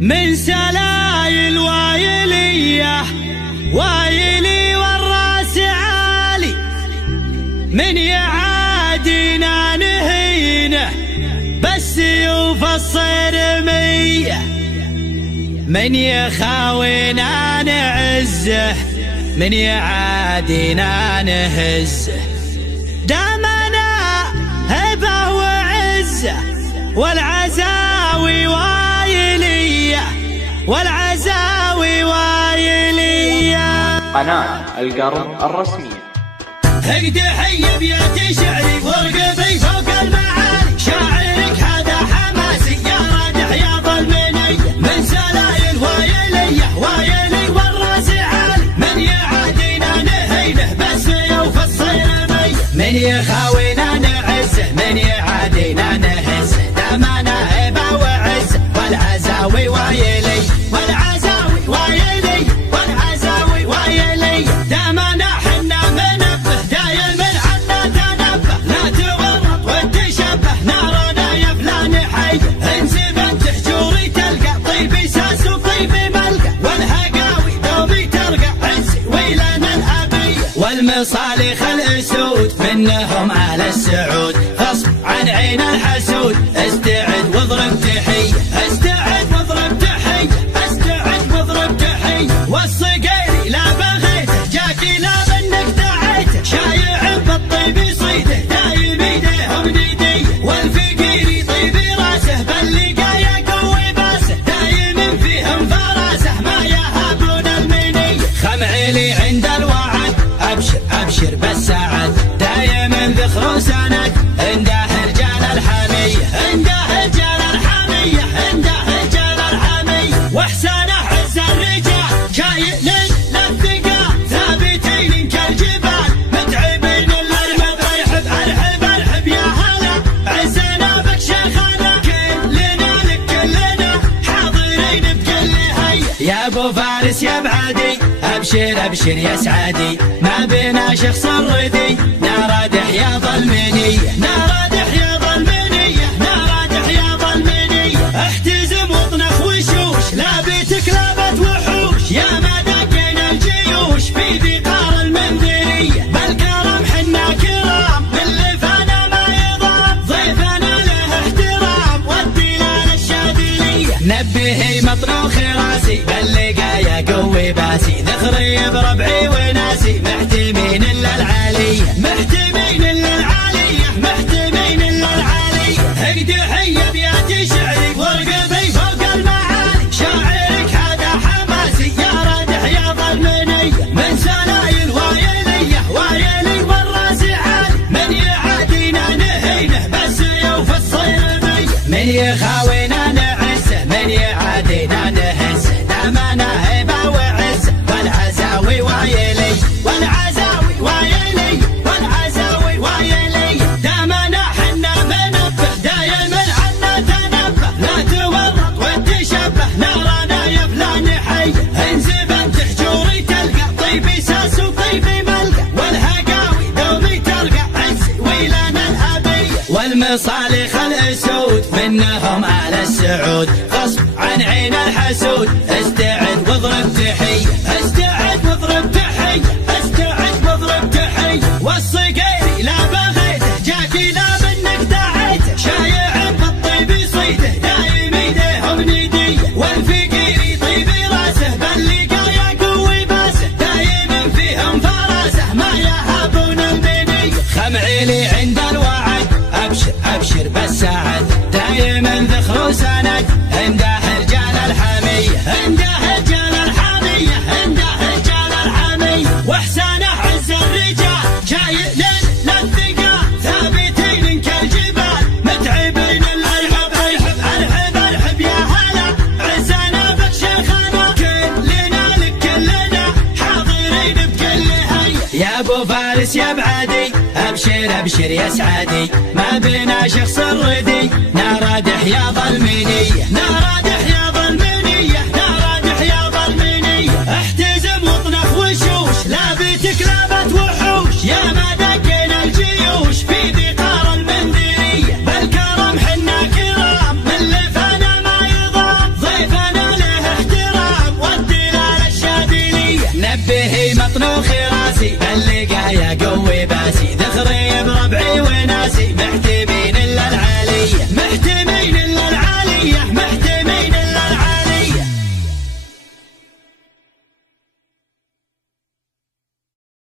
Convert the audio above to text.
من سلايل وايلية وايلي والراس عالي، من يعادينا نهينه بالسيوف الصرمية، من يخاوينا نعزه من يعادينا نهزه. دامنا هبه وعزه والعزاوي وايلية والعزاوي وايلية. قناة القرن الرسمية. هقد حي بياتي شعري وارقبي فوق المعالي، شاعرك هذا حماسي يا رادح يا ظلمنية، من سلايل وايلية وايلي والراس عالي، من يعادينا نهينه بالسيوف الصرمية، من يخاوينا نعزه من يعادينا نهزه. دامنا هبه وعزه والعزاوي وايلي والعزاوي وايلي والعزاوي وايلي. دامنا حنا منبه داير من عنا تنبه، لا تورط وتشبه نارنا يا فلان حي، انزب انت حجوري تلقى طيبي ساس وطيبي ملقى، والهقاوي دوبي ترقى عزي ويلنا الابيه، والمصالح الاسود منهم على السعود، غصب عن عين الحسود. استعد واضرب تحيه استعد واضرب تحيه استعد واضرب تحيه، والصقيري لا بغيته جاكي لا منك دعيته، شايع بالطيب يصيده دايم ايديهم نديه، والفقيري طيبي راسه باللقايا قوي باسه، دايم فيهم فراسه ما يهابون المنيه. خمعيلي عند الوعد ابشر ابشر بالسعد، دايم ذخر سند عنده رجال الحميه عنده رجال الحميه عنده رجال الحميه، واحسانه عز الرجال شايل للثقال، ثابتين كالجبال متعبين الارحب ارحب ارحب ارحب يا هلا، عزنا بك شيخنا كلنا لك كلنا حاضرين بكل هيئه. يا ابو فارس يا بعدي ابشر ابشر يا سعادي، ما بينا شخص الردي نارادح يا ظلمنيه نارادح يا ظلمنيه نارادح يا ظلمنيه. احتزم واطنخ وشوش لابتك لابت وحوش، يا ما دقينا الجيوش في ذقار المنذريه، بالكرم حنا كرام اللي فانا ما يضام، ضيفنا له احترام والدلال الشاذليه. نبهي مطروخ راسي باللقايا قوي باسي، ذخري بربعي وناسي محتمين الا العاليه محتمين الا العاليه محتمين الا العاليه. هقد حي بياتي شعري وارقبي فوق المعالي، شاعرك هذا حماسي يا رادح يا ظلمنيه، من سلايل وايليه وايلي والراس عالي، من يعادينا نهينه بالسيوف الصرميه، من يخاوينا نعزه من يعادينا نهزه. دامنا هبه وعزه والعزاوي وايلي والعزاوي وايلي والعزاوي وايلي. دامنا حنا منبه داير من عنا تنبه، لا تورط وتشبه نارنا يا فلان حي، انزب انت حجوري تلقى طيبي ساس وطيبي ملقى، والهقاوي دوبي ترقى عزي ويلنا الابيه، والمصالح الاسود منهم على السعود، غصب عن عين الحسود. استعد واضرب تحيه استعد واضرب تحيه استعد واضرب تحيه، والصقيري لا بغيته جاكي لا منك دعيته، شايع بالطيب يصيده دايم ايديهم نديه، والفقيري طيبي راسه باللقايا قوي باسه، دايم فيهم فراسه ما يهابون المنيه. خمعيلي عند الوعد ابشر ابشر بالسعد، دايم ذخر سند عنده رجال الحميه عنده رجال الحميه عنده رجال الحميه، واحسانه عز الرجال شايل للثقال، ثابتين كالجبال متعبين الارحب ارحب ارحب ارحب يا هلا، عزنا بك شيخنا كلنا لك كلنا حاضرين بكل هيئه. يا ابو فارس يا بعدي ابشر ابشر يا سعادي، ما بينا شخص الردي نارادح يا